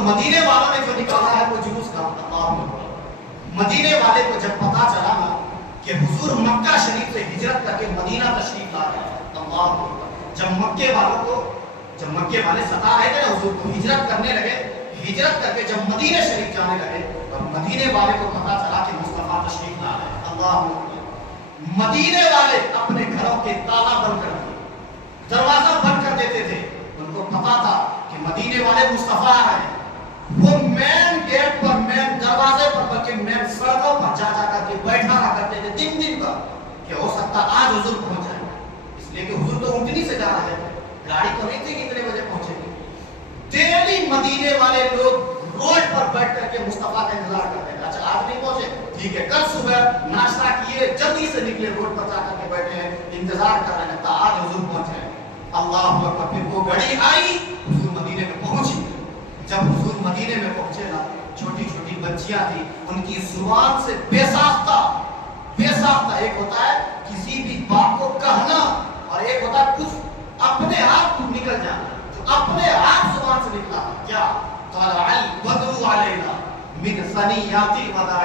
تو مدینے والوں نے جو نکالا ہے وہ جلوس کا مدینے والے کو جب پتا چلا نا کہ حضور مکہ شریف سے ہجرت کر کے مدینہ تشریف لا رہے ہیں، اللہ جب مکے والے ستا رہے تھے نا حضور کو، ہجرت کرنے لگے، ہجرت کر کے جب مدینہ شریف جانے لگے اور مدینے والے کو پتا چلا کہ مصطفیٰ تشریف لا رہے ہیں، اللہ مدینے والے اپنے گھروں کے تالا بند کر دیے، دروازہ بند کر دیتے تھے، ان کو پتا تھا کہ مدینے والے مصطفیٰ آ رہے ہیں، وہ مین گیٹ پر، مین دروازے پر، بلکہ مین سڑکوں پر جا کر کے بیٹھا رہا کرتے تھے دن پر کہ ہو سکتا آج حضور پہنچ جائے، اس لیے کہ حضور تو اونٹنی سے جا رہے تھے، گاڑی تو نہیں تھی کتنے بجے پہنچے گی۔ ڈیلی مدینے والے لوگ روڈ پر بیٹھ کر کے مصطفیٰ کا انتظار کرتے تھے، اچھا آج نہیں پہنچے، ٹھیک ہے کل صبح ناشتہ کیے جلدی سے نکلے، روڈ پر جا کر کے بیٹھے ہیں، انتظار کر رہے ہیں تا آج حضور پہنچے۔ اللہ اکبر، پھر وہ گھڑی آئی، حضور مدینے میں پہنچی۔ جب حضور مدینے میں پہنچے نا، چھوٹی چھوٹی بچیاں تھی، ان کی زبان سے بے ساختہ ایک ہوتا ہے کسی بھی بات کو کہنا اور ایک ہوتا ہے کچھ اپنے آپ نکل جانا، جو اپنے آپ زبان سے نکلا، کیا طلع البدر علینا من ثنیات الوداع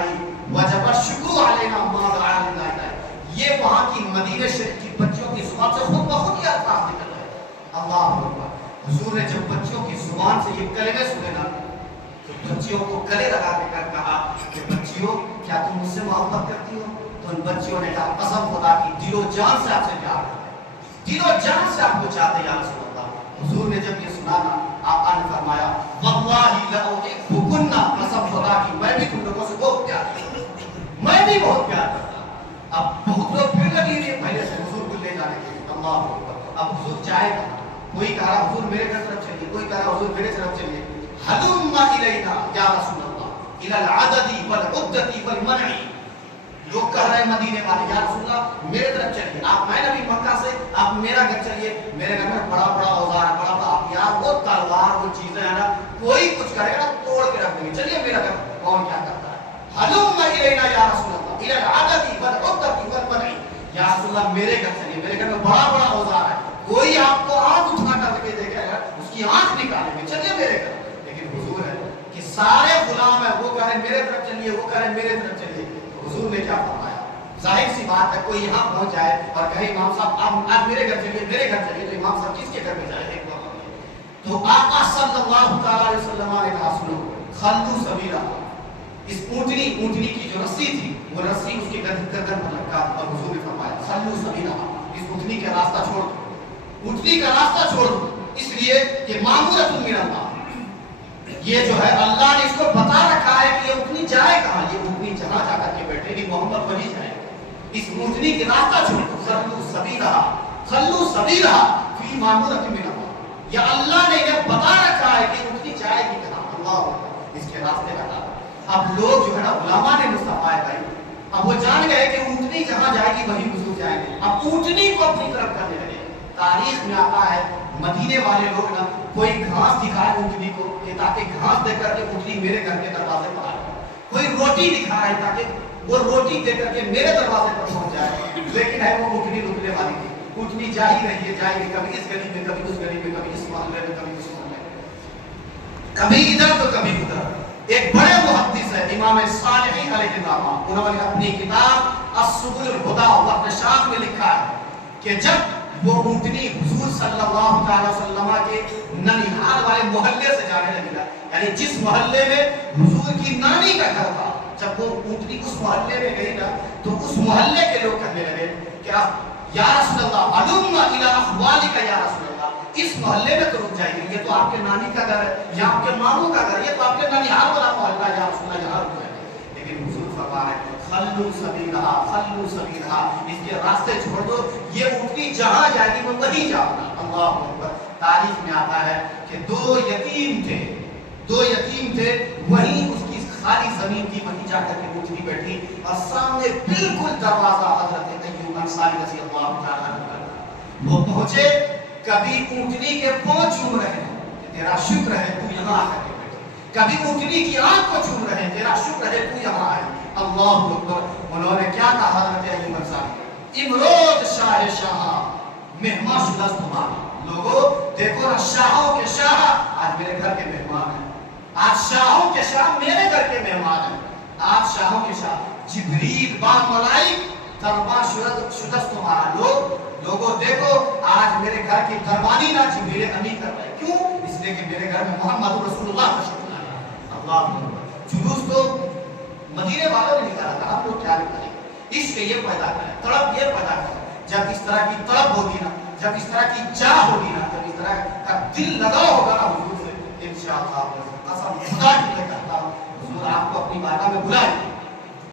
وجب الشکر علینا ما دعا لله، یہ وہاں کی مدینہ شریف کی بچیوں کی زبان سے خود بخود یہ الفاظ نکل رہے۔ اللہ اکبر، حضور نے جب بچیوں کی زبان سے یہ کلمے سنے نا تو بچیوں کو گلے لگا کے کہا کہ بچیوں کیا تم مجھ سے محبت کرتی ہو؟ تو ان بچیوں نے کہا قسم خدا کی دل و جان سے آپ سے پیار کرتے ہیں، دل و جان سے آپ کو چاہتے ہیں یا رسول اللہ۔ حضور نے جب یہ سنا نا، آقا نے فرمایا واللہ لأحبکن، قسم خدا کی میں بھی تم لوگوں سے بہت پیار کرتا ہوں، میں بھی بہت پیار کرتا ہوں۔ اب بہت لوگ پھر لگی ہوئی پہلے سے حضور کو لے جانے کے لیے، اللہ اکبر، اب حضور جائے گا، کوئی کہا حضور میرے طرف چلیے، کوئی کہا حضور میرے طرف چلیے، حلم الینا یا رسول اللہ الی العدد والعدۃ والمنع، لوگ کہہ رہے ہیں مدینے والے یا رسول اللہ میرے طرف چلیے، آپ میں نبی مکہ سے، آپ میرا گھر چلیے، میرے گھر میں بڑا بڑا اوزار ہے، بڑا بڑا ہتھیار، وہ تلوار، وہ چیزیں ہیں نا، کوئی کچھ کرے گا توڑ کے رکھ دیں گے، چلیے میرا گھر کون کیا کرتا ہے، حلم الینا یا رسول اللہ الی العدد والعدۃ والمنع، یا رسول اللہ میرے گھر چلیے، میرے گھر میں بڑا بڑا اوزار ہے، کوئی آپ کو آنکھ اٹھا کر کے دیکھے گا اس کی آنکھ نکالیں گے، چلیے میرے گھر۔ لیکن حضور ہے کہ سارے غلام ہیں، وہ کہہ رہے میرے طرف چلیے، وہ کہہ رہے میرے طرف چلیے، تو حضور نے کیا فرمایا؟ ظاہر سی بات ہے کوئی یہاں پہنچ جائے اور کہے امام صاحب آپ میرے گھر چلیے، میرے گھر چلیے، تو امام صاحب کس کے گھر میں جائے؟ ایک وقت تو آقا صلی اللہ تعالی علیہ وسلم نے کہا سنو خلو سبیلا، اس اونٹنی کی جو رسی تھی وہ رسی اس کے گردن پر لٹکا، اور حضور نے فرمایا خلو سبیلا، اس اونٹنی کا راستہ چھوڑ دو، اونٹنی کا راستہ چھوڑ دو، اس لیے کہ معمورۃ من اللہ، یہ جو ہے اللہ نے اس کو بتا رکھا ہے کہ یہ اونٹنی جائے کہاں، یہ اونٹنی جہاں جا کر کے بیٹھے گی محمد وہی جائے، اس اونٹنی کے راستہ چھوڑ دو، خلو سبیلھا فی معمورۃ من اللہ، یا اللہ نے یہ بتا رکھا ہے کہ اونٹنی جائے گی کہاں، اللہ اس کے راستے ہٹا۔ اب لوگ جو ہے نا علماء نے مصطفیٰ بھائی، اب وہ جان گئے کہ اونٹنی جہاں جائے گی وہی حضور جائیں گے، اب اونٹنی کو اپنی طرف کرنے لگے۔ تاریخ میں آتا ہے مدینے والے لوگ نا کوئی گھاس دکھائے اونٹنی کو کہ تاکہ گھاس دے کر کے اونٹنی میرے گھر کے دروازے پر آئے، کوئی روٹی دکھائے تاکہ وہ روٹی دے کر کے میرے دروازے پر پہنچ جائے، لیکن ہے وہ اونٹنی رکنے والی تھی، اونٹنی جا ہی رہی ہے، جائے گی کبھی اس گلی میں، کبھی اس گلی میں، کبھی اس محلے میں، کبھی اس محلے میں، کبھی ادھر تو کبھی ادھر۔ ایک بڑے محدث ہے امام صالحی علیہ الرحمہ، انہوں نے اپنی کتاب السبل الہدی والرشاد میں لکھا ہے کہ جب وہ اونٹنی حضور صلی اللہ تعالی وسلم کے ننیحال والے محلے سے جانے لگی، یعنی جس محلے میں حضور کی نانی کا گھر تھا، جب وہ اونٹنی اس محلے میں گئی نا تو اس محلے کے لوگ کہنے لگے کہ یا رسول اللہ علم الی احوالک یا رسول اللہ، اس محلے میں تو رک جائیے، یہ تو آپ کے نانی کا گھر ہے یا آپ کے ماموں کا گھر، یہ تو آپ کے ننیحال والا محلہ ہے، یا رسول اللہ یہاں رک جائیے۔ لیکن حضور فرمایا خلو سبیلھا، خلو سبیلھا، اس کے راستے چھوڑ دو، یہ اونٹنی جہاں جائے گی وہ وہیں جانا۔ اللہ اکبر۔ تاریخ میں آتا ہے کہ دو یتیم تھے، وہیں اس کی خالی زمین تھی، وہیں جا کر کے اونٹنی بیٹھی اور سامنے بالکل دروازہ حضرت ایوب انصاری رضی اللہ تعالیٰ عنہ، وہ پہنچے، کبھی اونٹنی کے پاؤں چوم رہے ہیں کہ تیرا شکر ہے تو یہاں آ کر کے بیٹھی، کبھی اونٹنی کی آنکھ کو چوم رہے ہیں، تیرا شکر ہے تو یہاں آئے۔ اللہ اکبر۔ انہوں نے کیا کہا حضرت ایوب انصاری؟ امروز شاہ شاہ مہمان شدہ تمہارا، لوگوں دیکھو نا شاہوں کے شاہ آج میرے گھر کے مہمان ہیں، آج شاہوں کے شاہ میرے گھر کے مہمان ہیں. آج شاہوں کے شاہ جبریل با ملائک دربار شدست تمہارا. لوگوں دیکھو آج میرے گھر کی دربانی نہ جبریل امی کر رہے. کیوں؟ اس لیے کہ میرے گھر میں محمد رسول اللہ تشریف لائے. اللہ جلوس تو مدینے والوں نے نکالا تھا. آپ لوگ کیا نکالیں؟ عشق یہ پیدا کریں, تڑپ یہ پیدا کریں. جب اس طرح کی طلب ہوگی نا, جب اس طرح کی چاہ ہوگی نا, جب اس طرح کا دل لگاؤ ہوگا نا حضور سے, انشاءاللہ قسم خدا کی میں کہتا ہوں حضور آپ کو اپنی بارگاہ میں بلائیں.